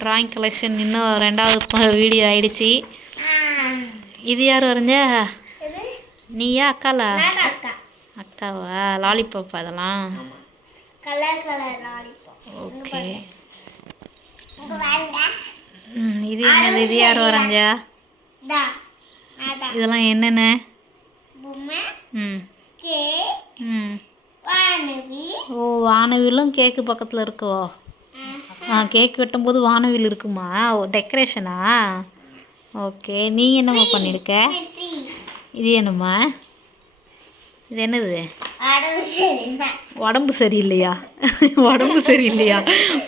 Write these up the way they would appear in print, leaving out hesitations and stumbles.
Drawing collection இன்னும் 2வது video ஆயிடுச்சு. இது யார் வரைஞ்ச? நீயா அக்காலா? அக்காவா? லாலிபாப் அதெல்லாம். ஓகே. இது என்னது? இது யார் வரைஞ்சா? இதெல்லாம் என்னென்ன? ஓ, வானவிலும் கேக்கு பக்கத்தில் இருக்கோ? கேக் வெட்டும்போது வானவில் இருக்குமா? டெக்கரேஷனா? ஓகே. நீங்கள் என்னம்மா பண்ணியிருக்க? இது என்னம்மா? இது என்னது? உடம்பு சரியில்லையா? உடம்பு சரியில்லையா?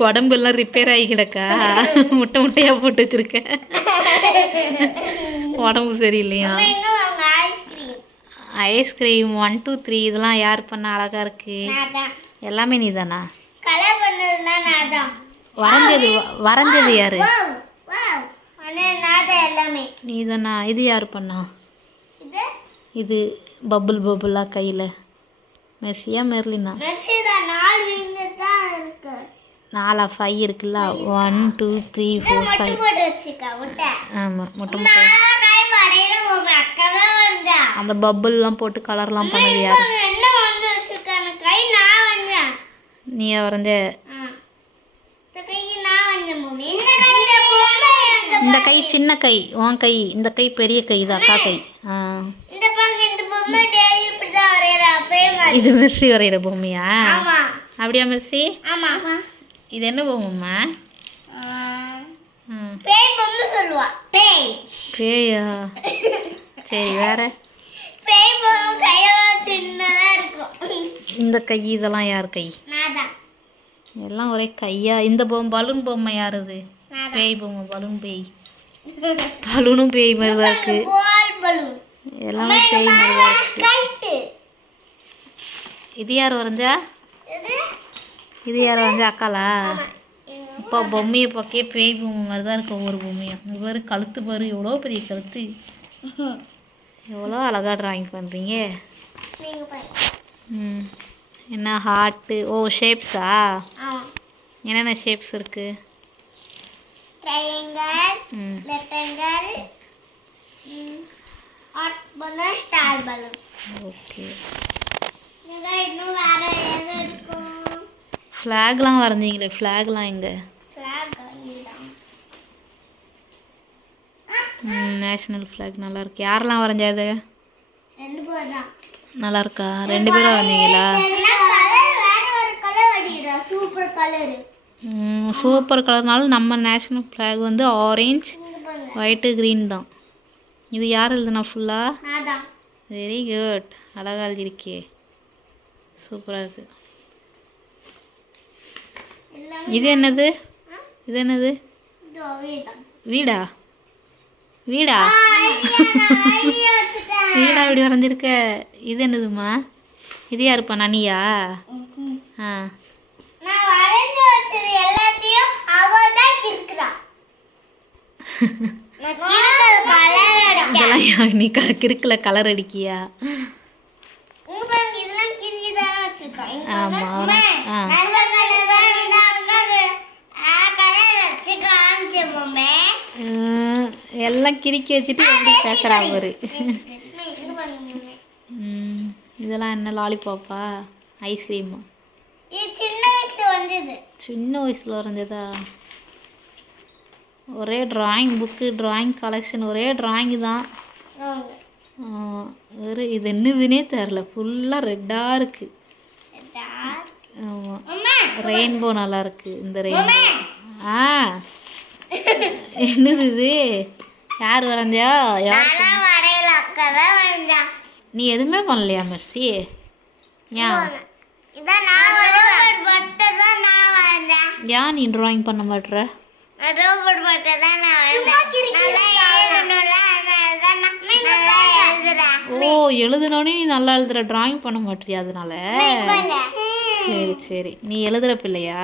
உடம்பெல்லாம் ரிப்பேர் ஆகி கிடக்கா? முட்டையாக போட்டு வச்சுருக்க. உடம்பு சரியில்லையா? ஐஸ்கிரீம் 1 2 3 இதெல்லாம் யார் பண்ண? அழகாக இருக்கு. எல்லாமே நீ தானா? வரைஞ்சது யாரு? நீ தானா? இது யார் பண்ணா? இது பபுளாக கையில் மெர்சியா மெர்லினா? 4 5 இருக்குல்ல. 1 2 3 4 5. ஆமாம், முட்டை அந்த பபுள்லாம் போட்டு கலர்லாம் பண்ணது யார்? நீயா வரைஞ்ச? இந்த கை சின்ன கை, உன் கை. இந்த கை பெரிய கை தான், அக்கா கை. இது மெர்சி வரைகிற பொம்மையா? அப்படியா மெர்சி? இது என்ன பொம்மைம்மா? பேயா? சரி, வேற? இந்த கை இதெல்லாம் யார் கை? எல்லாம் ஒரே கையா? இந்த பலூன் பொம்மை யாருது? பேய் பொம்மை, பலூன் பேய். பலூனும் பேய் மாதிரி தான் இருக்கு. எல்லாமே பேய் மாதிரி தான் இருக்கு. இது யார் வரைஞ்சா? இது யார் வரைஞ்சா? அக்காலா? இப்போ பொம்மையை பார்க்கே பேய் பொம்மை மாதிரி தான் இருக்கு ஒவ்வொரு பொம்மையும். இது பாரு, கழுத்து பாரு, எவ்வளோ பெரிய கழுத்து. எவ்வளோ அழகாக ட்ராயிங் பண்ணுறீங்க. என்ன ஹார்ட்டு? ஓ, ஷேப்ஸா? என்னென்ன ஷேப்ஸ் இருக்கு? ஓகே. ஃப்ளாக்லாம் வரைஞ்சிங்களே, ஃப்ளாக்லாம் எங்கே? நேஷ்னல் ஃப்ளாக் நல்லா இருக்கு. யாரெல்லாம் வரைஞ்சா இது? நல்லா இருக்கா? 2 பேரும் வரைஞ்சிங்களா? சூப்பர் கலர்னாலும் நம்ம நேஷ்னல் ஃப்ளாக் வந்து ஆரஞ்சு ஒயிட்டு க்ரீன் தான். இது யார் எழுதுனா ஃபுல்லாக? வெரி குட், அழகாக எழுதியிருக்கே, சூப்பராக இருக்கு. இது என்னது? இது என்னது? வீடா? வீடா? வீடா இப்படி வரைஞ்சிருக்க? இது என்னதுமா? இது யாருப்பா? நனியா? இதெல்லாம் நீ கிறுக்கல கலர் அடிக்கியா? ஆமாம். எல்லாம் கிறுக்கி வச்சுட்டு எப்படி பேசுகிறா அவரு? இதெல்லாம் என்ன? லாலிபாப்பா? ஐஸ்கிரீமா? சின்ன வயசில் வரைஞ்சதா? ஒரே ட்ராயிங் புக்கு, ட்ராயிங் கலெக்ஷன், ஒரே ட்ராயிங்கு தான். வேறு இது என்னதுன்னே தெரில, ஃபுல்லாக ரெட்டாக இருக்குது. ஆமாம், ரெயின்போ நல்லா இருக்குது. இந்த ரெயின்போ என்னது இது? யார் வரைஞ்சா? நீ எதுவுமே பண்ணலையா மெர்சி? ஏன் நீ ட்ராயிங் பண்ண மாட்டேற? ஓ, எழுதுனோடனே நீ நல்லா எழுதுற, ட்ராயிங் பண்ண மாட்டியா அதனால? சரி சரி. நீ எழுதுகிற பிள்ளையா?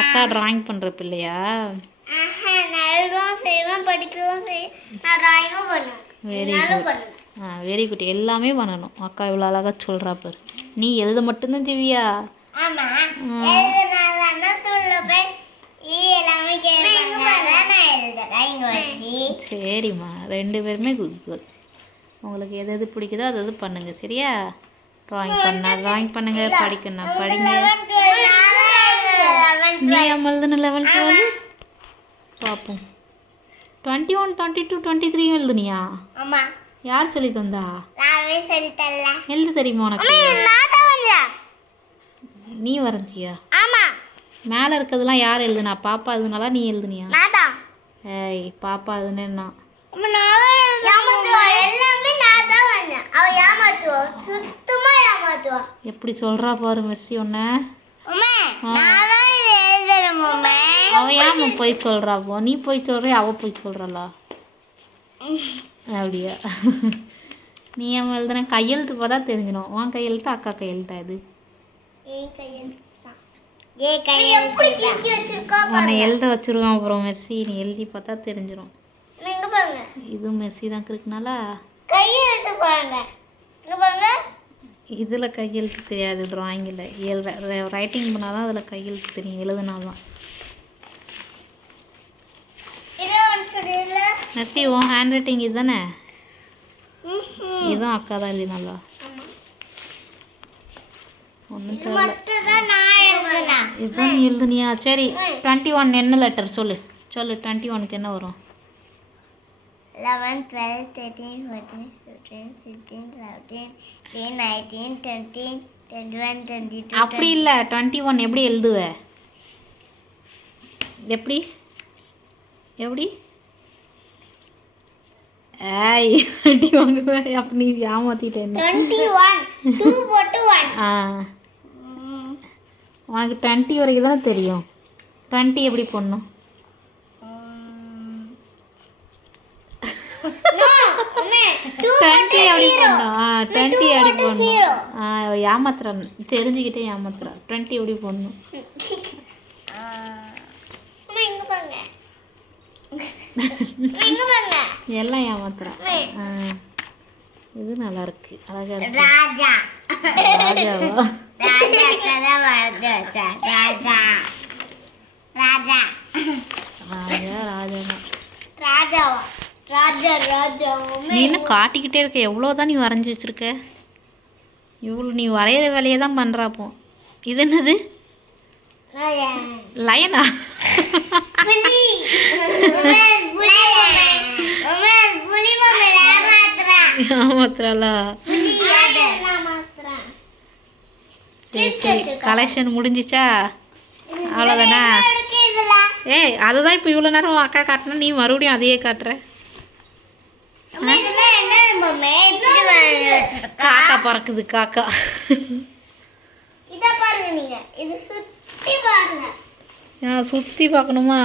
அக்கா ட்ராயிங் பண்ணுற பிள்ளையா? Very good. Very good. எல்லாமே பண்ணணும். அக்கா இவ்வளோ அழகாக சொல்கிறா பாரு. நீ எழுத மட்டும்தான் செய்வியா? சரிம்மா, 2 பேருமே குட் கேர்ள். உங்களுக்கு எது எது பிடிக்குதோ அது எது பண்ணுங்க. சரியா? ட்ராயிங் பண்ணுங்க, படிக்கணும் படிங்க. நீ எழுதுன லெவல் 12 பார்ப்போம். 21, 22, 23 எழுதுனியா? யார் சொல்லி தந்தா? எழுத தெரியுமா உனக்கு? நீ வரைஞ்சியா? மேலே இருக்கிறதுலாம் யார் எழுதுனா? பாப்பா எழுதுனாலா நீ எழுதுனியா? ஏய், பாப்பா எழுதுனேன்னா எப்படி சொல்கிறா பாரு மெஸ்ஸி ஒன்று. அவ ஏன் போய் சொல்கிறாப்போ? நீ போய் சொல்கிற, அவள் போய் சொல்கிறாளா? அப்படியா? நீ ஏன் எழுதுன? கையெழுத்து பார்த்தா தெரிஞ்சிடும். உன் கையெழுத்து அக்கா கையெழுத்தா? இது உன்னை எழுத வச்சிருவான் அப்புறம் மெஸ்ஸி. நீ எழுதி பார்த்தா தெரிஞ்சிடும். இது மெஸ்ஸி தான் இருக்குனால கையெழுத்து பாருங்க. இதில் கையெழுத்து தெரியாது. ட்ராயிங்கில் ரைட்டிங் பண்ணால் தான் அதில் கையெழுத்து தெரியும். எழுதுனாதான். மெஸ்ஸி, உன் ஹேண்ட் ரைட்டிங் இதுதானே? இதுவும் அக்கா தான் எழுதினாலா? ஒன்றும் தெரியல. இதுதான் நீ எழுதுனியா? சரி, 21 என்ன லெட்டர் சொல்லு. 21க்கு என்ன வரும்? 11, 12, 13, 14, 15, 16, 17, 18, 19, 20, 21, 22. அப்படி இல்லை, 21 எப்படி எழுதுவ? எப்படி? ஏய், 21 அப்போ நீ ஏமாத்திட்டேன். 21 2 போட்டு 1. உனக்கு 20 வரைக்கும் தானே தெரியும். 20 எப்படி போடணும்? ஏமாத்துறான், தெரிஞ்சுக்கிட்டே ஏமாத்துறான். 20 எப்படி போடணும்? எல்லாம் ஏமாத்துறான். இது நல்லா இருக்கு, அழகா இருக்கு. ராஜாவா? நீ என்ன காட்டிக்கிட்டே இருக்க? எவ்வளோதான் நீ வரைஞ்சி வச்சிருக்க? இவ்வளோ நீ வரைகிற வேலையை தான் பண்ணுறாப்போ. இது என்னது? லயனா? ஏமாத்துறாளா? சரி சரி, கலெக்ஷன் முடிஞ்சிச்சா? அவ்வளோதானா? ஏய், அதுதான் இப்போ இவ்வளோ நேரம் அக்கா காட்டினா நீ மறுபடியும் அதையே காட்டுற. காக்கா பறக்குது, காக்கா. சுற்றி பார்க்கணுமா?